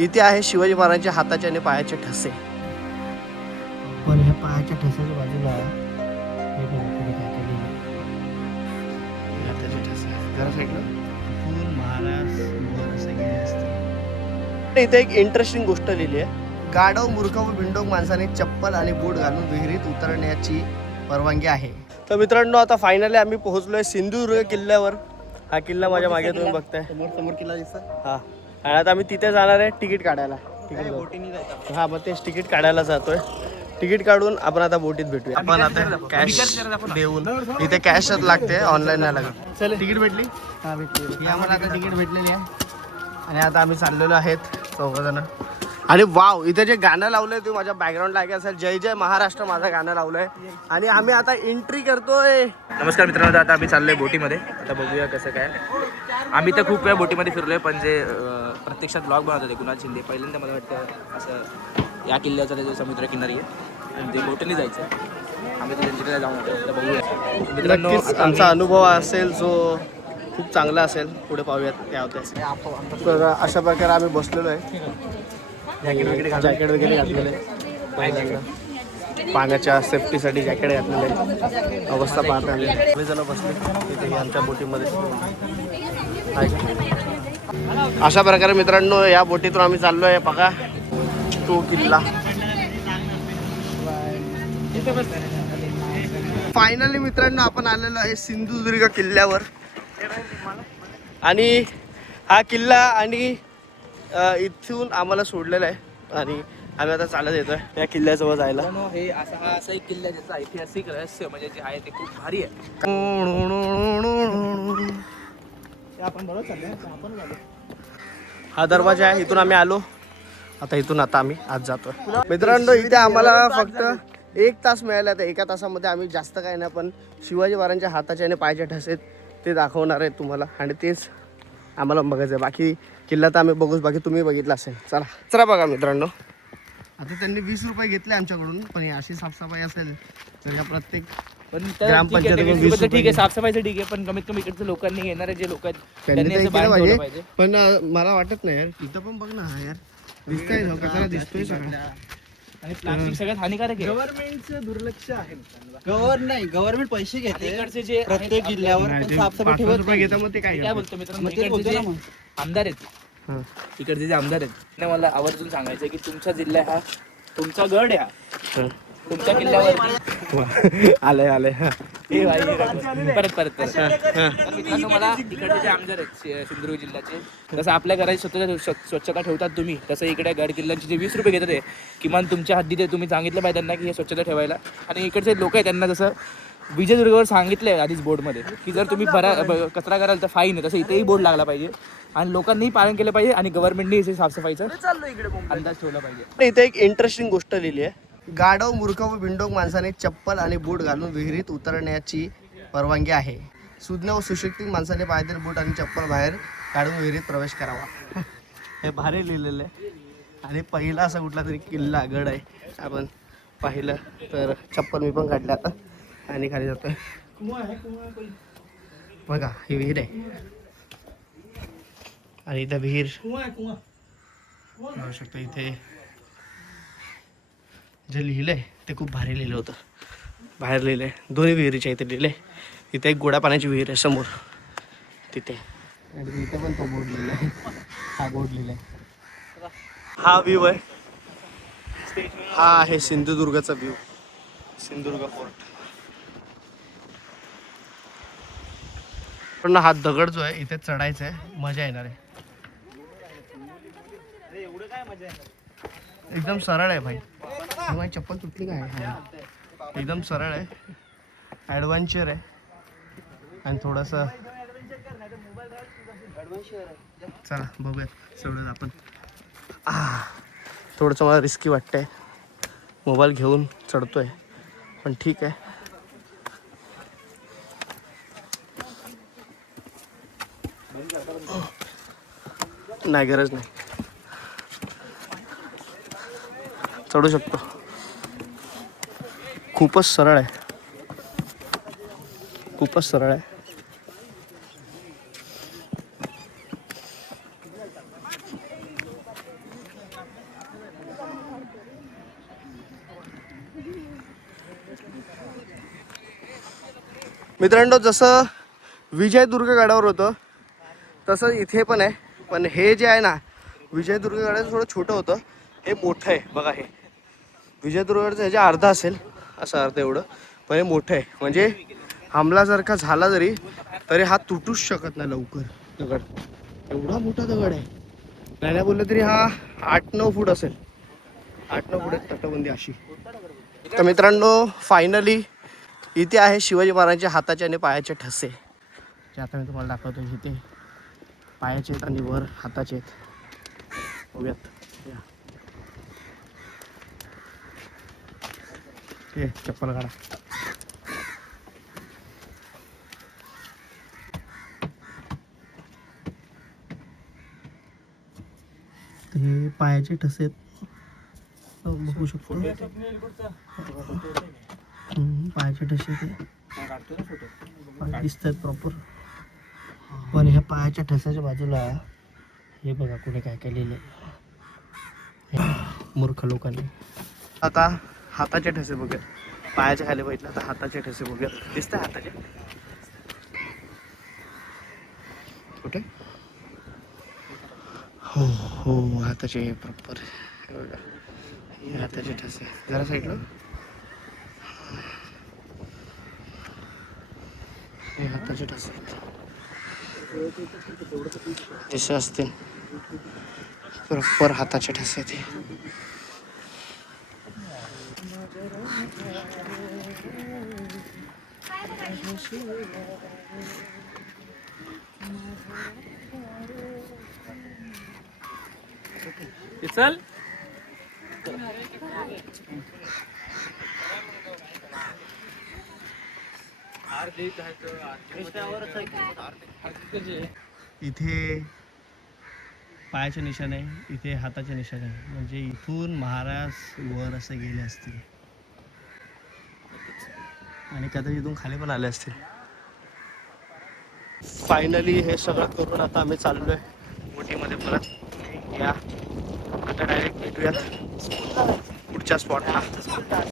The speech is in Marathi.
इथे आहे शिवाजी महाराजांच्या हाताचे आणि पायाचे ठसे. पण ह्या पायाच्या ठस्याच्या बाजूला हे बघा पुढे काय काय लिहिलंय. हाताचे ठसे जरा साईडला फुल महाराज वर सगळे असते. इथे एक इंटरेस्टिंग गोष्ट लिहिली आहे. गाढव मूर्ख व बिंडोक माणसाने चप्पल आणि बूट घालून विहिरीत उतरण्याची परवानगी आहे. तर मित्रांनो आता फायनली आम्ही पोहोचलोय सिंधुदुर्ग किल्ल्यावर. हा किल्ला माझ्या मागे तुम्ही बघताय, समोर किल्ला दिसतोय. हा, आणि आता आम्ही तिथे जाणार आहे तिकीट काढायला. हा, मग तेच तिकीट काढायला जातोय. तिकीट काढून आपण आता बोटीत भेटूया. आपण आता कॅश देऊन, इथे कॅश लागते, ऑनलाईन नाही लागत. चल, तिकीट भेटली. हा, भेटली. आम्हाला आता तिकीट भेटलेली आहे आणि आता आम्ही चाललेलो आहेत चौघजण. आणि वाव, इथे जे गाणं लावलंय तुम्ही माझ्या बॅकग्राऊंडला ऐका असेल, जय जय महाराष्ट्र माझं गाणं लावलंय. आणि आम्ही आता एंट्री करतोय. नमस्कार मित्रांनो, आता आम्ही चाललोय बोटीमध्ये. आता बघूया कसं काय. आम्ही तर खूप वेळा बोटीमध्ये फिरलोय, पण जे प्रत्यक्षात ब्लॉग बनवत होते कुणाल शिंदे, पहिल्यांदा मला वाटतं असं या किल्ल्याचा जो समुद्र किनारी आहे आणि ते बोटीने जायचं. आम्ही तर त्यांच्याकडे जाऊन होतो. तर बघूया मित्रांनो, आमचा अनुभव असेल जो खूप चांगला असेल. पुढे पाहूयात काय होतं. तर अशा प्रकारे आम्ही बसलेलो आहे. जॅकेट वगैरे घातलेलं आहे. पाण्याच्या सेफ्टीसाठी जॅकेट घातलेलं आहे. अवस्था पाहता आली. सगळे जण बसले इथे आमच्या बोटीमध्ये. अशा प्रकारे मित्रांनो या बोटीतून आम्ही चाललो आहे. बघा तो किल्ला. फायनली मित्रांनो आपण आलेलो आहे सिंधुदुर्ग किल्ल्यावर. आणि हा किल्ला आणि इथून आम्हाला सोडलेलं आहे आणि आम्ही आता चालत येतोय या किल्ल्याजवळ जायला. हे असा एक किल्ला ज्याचं ऐतिहासिक रहस्य म्हणजे जे आहे ते खूप भारी आहे. हा दरवाजा आहे, इथून आम्ही आलो. आता आम्ही आज जातोय. मित्रांनो इथे आम्हाला फक्त 1 तास मिळाला. तर 1 तासामध्ये आम्ही जास्त काय नाही, पण शिवाजी महाराजांच्या हाताचे आणि पायाचे ठसे ते दाखवणार आहेत तुम्हाला. आणि तेच आम्हाला बघायचं आहे. बाकी किल्ला तर आम्ही बघूच, बाकी तुम्ही बघितला असेल. चला बघा मित्रांनो. आता त्यांनी 20 रुपये घेतले आमच्याकडून, पण अशी साफसफाई असेल तर या प्रत्येक ग्रामपंचायत ठीक आहे, साफसफाईचं ठीक आहे, पण कमीत कमी इकडच्या लोकांनी येणारे जे लोक आहेत त्यांनी असं बाहेर ठेवलं पाहिजे. पण मला वाटत नाही यार, इथं पण बघ ना यार, दिसतंय कचरा दिसतोय सगळं. आणि प्लास्टिक सगळ्यात हानिकारक आहे. गव्हर्नमेंटचं दुर्लक्ष आहे. गव्हर्नमेंट पैसे घेते इकडचे जे प्रत्येक जिल्ह्यावर साफसफाई ठेवत रुपये घेता, मग ते काय बोलतो मित्रांनो, इकडचे जे आमदार आहेत, इकडचे जे आमदार आहेत त्यांना मला आवर्जून सांगायचं की तुमचा जिल्हा हा तुमचा गड आहे, तुमच्या किल्ल्यावर आलंय परत मित्रांनो, मला इकडचे जे आमदार आहेत सिंधुदुर्ग जिल्ह्याचे, जसं आपल्या घराची स्वच्छता ठेवतात तुम्ही, तसं इकडे गड किल्ल्यांचे जे 20 रुपये घेतात ते किमान तुमच्या हद्दीत तुम्ही सांगितलं पाहिजे त्यांना की हे स्वच्छता ठेवायला. आणि इकडचे लोक आहेत त्यांना जसं विजयदुर्गावर सांगितलंय आधीच बोर्डमध्ये की जर तुम्ही कचरा कराल तर फाईन आहे, तसं इथेही बोर्ड लागला पाहिजे आणि लोकांनीही पालन केलं पाहिजे आणि गव्हर्नमेंटने साफसफाईचा अंदाज ठेवला पाहिजे. इथे एक इंटरेस्टिंग गोष्ट लिहिली आहे. गाढव मूर्ख व बिंडोक माणसाने चप्पल आणि बूट घालून विहिरीत उतरण्याची परवानगी आहे. सुज्ञ व सुशिक्षित माणसाने पायदळ बूट आणि चप्पल बाहेर काढून विहिरीत प्रवेश करावा. हे भारी लिहिलेलं आहे. आणि पहिला असा कुठला तरी किल्ला गड आहे. आपण पाहिलं तर चप्पल मी पण काढले आता आणि खाली जातोय. बघा ही विहीर आहे आणि इथं विहीर बघू शकतो. इथे जे लिहिलंय ते खूप भारी लिहिलं होतं. बाहेर लिहिलंय, दोन्ही विहिरीच्या इथे लिहिलंय. इथे एक गोड्या पाण्याची विहीर आहे समोर तिथे, आणि इथे पण तो बोर्ड लिहिलाय. हा बोर्ड लिहिलाय. हा व्ह्यू आहे. हा आहे सिंधुदुर्गचा व्ह्यू, सिंधुदुर्ग फोर्ट. पण हा दगड जो आहे इथे चढायचा आहे, मजा येणार आहे. एकदम सरळ आहे भाई. माझी चप्पल तुटली काय? एकदम सरळ आहे, ॲडव्हेंचर आहे आणि थोडंसं चला बघूया चढून आपण. थोडंसं मला रिस्की वाटतंय, मोबाईल घेऊन चढतोय पण ठीक आहे. नाही गरज नाही, चढू शकतो. खूपच सरळ आहे, खूपच सरळ आहे. मित्रांनो, जसं विजयदुर्ग गडावर होतं तसं इथे पण आहे. पण हे जे आहे ना, विजयदुर्ग गडाचं थोडं छोटं होतं, हे मोठं आहे बघा. हे विजयदुर्गचं ह्याच्या अर्धा असेल, असं अर्ध एवढं, पण हे मोठं आहे. म्हणजे हमला जर का झाला जरी तरी हा तुटूच शकत नाही लवकर. दगड एवढा मोठा दगड आहे, नाही बोललं तरी हा 8-9 फूट असेल. 8-9 फूट आहे तटबंदी अशी. तर मित्रांनो, फायनली इथे आहे शिवाजी महाराजांच्या हाताचे आणि पायाचे ठसे, जे आता मी तुम्हाला दाखवतो. इथे पायाचे आहेत आणि वर हाताचे आहेत. बघूयात. हे चप्पल काढा. हे पायाचे ठसे आहेत, बघू शकतो. पायाचे ठसे ते दिसत आहेत प्रॉपर. पण ह्या पायाच्या ठस्याच्या बाजूला हे बघा कुठे काय काय लिहिलंय मूर्ख लोकांनी. आता हाताचे ठसे बघूया. पायाच्या खाली बघितलं, आता हाताचे ठसे बघूया. दिसत आहे हाताचे कुठे? हो हो, हाताचे प्रॉपर बघा. हे हाताचे ठसे जरा साईडला. हे हाताचे ठसे जसे असतील प्रॉपर हाताचे ठसे ते. चल इथे पायाचे निशाण आहे, इथे हाताचे निशाण आहे. म्हणजे इथून महाराज वर असे गेले असतील आणि कदाचित इथून खाली पण आले असतील. फायनली हे सगळं करून आता आम्ही चाललोय बोटीमध्ये परत. या आता डायरेक्ट भेटूयात पुढच्या स्पॉटला.